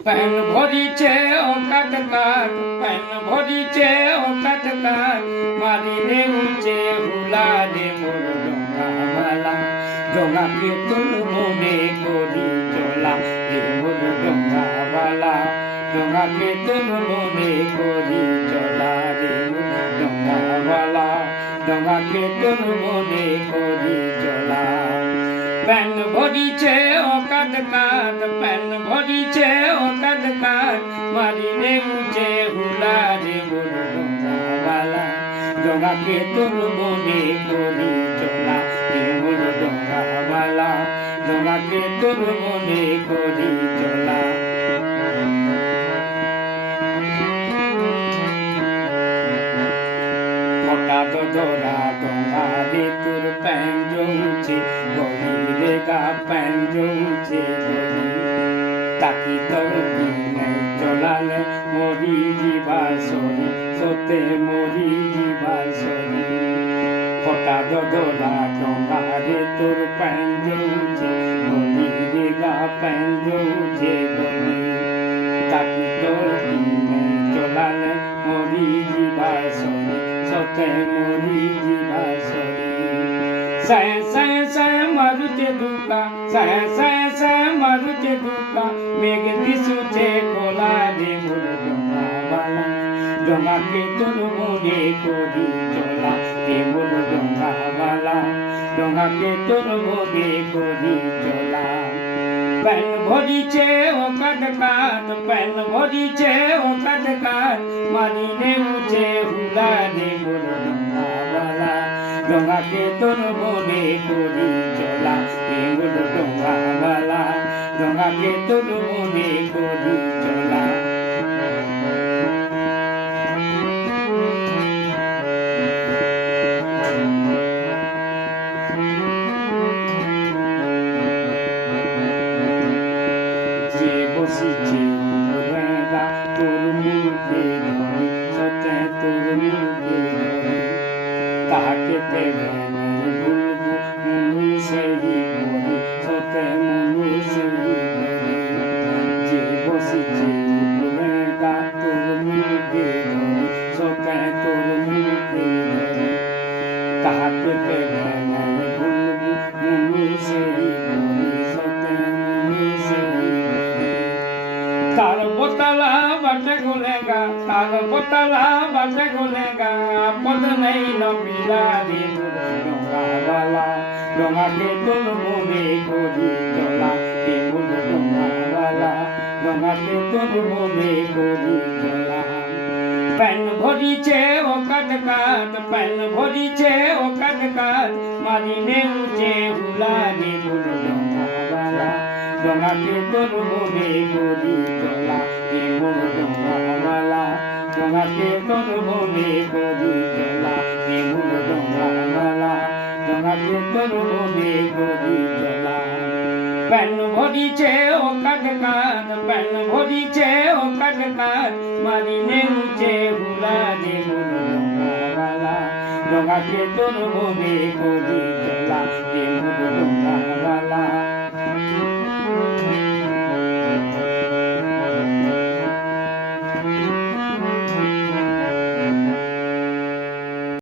pan भरिছে অকাত কাত pan ভরিছে অকাত কাত মারিলে উঠে হুলা রে মোর ডোঙাওয়ালা ডোঙাকে তোর মনে করি চলা রে মোর ডোঙাওয়ালা ডোঙাকে তোর মনে করি চলা রে মোর ডোঙাওয়ালা ডোঙাকে তোর মনে করি চলা पैन भरिছে অকাত কাত पैन ভরিছে অকাত কাত মারিলে উঠে হুলা রে মোর ডোঙাওয়ালা ডোঙাকে তোর মনে করি চলা রে মোর ডোঙাওয়ালা ডোঙাকে তোর মনে করি চলা হঠাৎ ধরা ডোঙা রে তোর প্যান জমছে গলি রে গা প্যান জমছে গলি তাকি তোর দিনে চলালে মরি ଯିବା সরি সতে মরি ଯିବା সরি হঠাৎ ধরা ডোঙা রে তোর প্যান জমছে গলি রে গা প্যান জমছে গলি তাকি তোর দিনে চলালে মরি ଯିବା সরি সতে মরি ଯିବା সরি সায় সায় সায় মারুছে দুকা সায় সায় সায় মারুছে দুকা মেঘ দিশুছে খোলা রে মোর ডোঙাওয়ালা ডোঙাকে তোর মনে করি চলা রে মোর ডোঙাওয়ালা ডোঙাকে তোর মনে করি চলা पैन भरिছে অকাত কাত पैन ভরিছে অকাত কাত মারিলে উঠে হুলা রে মোর ডোঙাওয়ালা ডোঙাকে তোর মনে করি চলা রে মোর ডোঙাওয়ালা ডোঙাকে তোর মনে করি চলা বসিছে রেগা তোর মুখে ধরি সতে তোর মুখে ধরি তাহাকে পেলে ভুলবো মনু সেই করি সতে মনু সেই করি যে বসিছে রেগা তোর মুখে ধরি সতে তোর মুখে ধরি তাহাকে পেলে ভুলবো মনু সেই করি সতে মনু সেই तार बोतला बाटे खुलेगा तार बोतला बाटे खुलेगा पद नहीं न मिला रे मोर डोङावाला डोङा के तोर मने करी चला रे मोर डोङावाला डोङा के तोर मने करी चला पैन भरिছে অকাত কাত पैन ভরিছে অকাত কাত মারিলে উঠে হুলা রে মোর ডোঙাওয়ালা ডোঙাকে তোর মনে করি চলা রে মোর ডোঙাওয়ালা ডোঙাকে তোর মনে করি চলা রে মোর ডোঙাওয়ালা ডোঙাকে তোর মনে করি চলা पैन ভরিছে অকাত কাত पैन ভরিছে অকাত কাত মারিলে উঠে হুলা রে মোর ডোঙাওয়ালা ডোঙাকে তোর মনে করি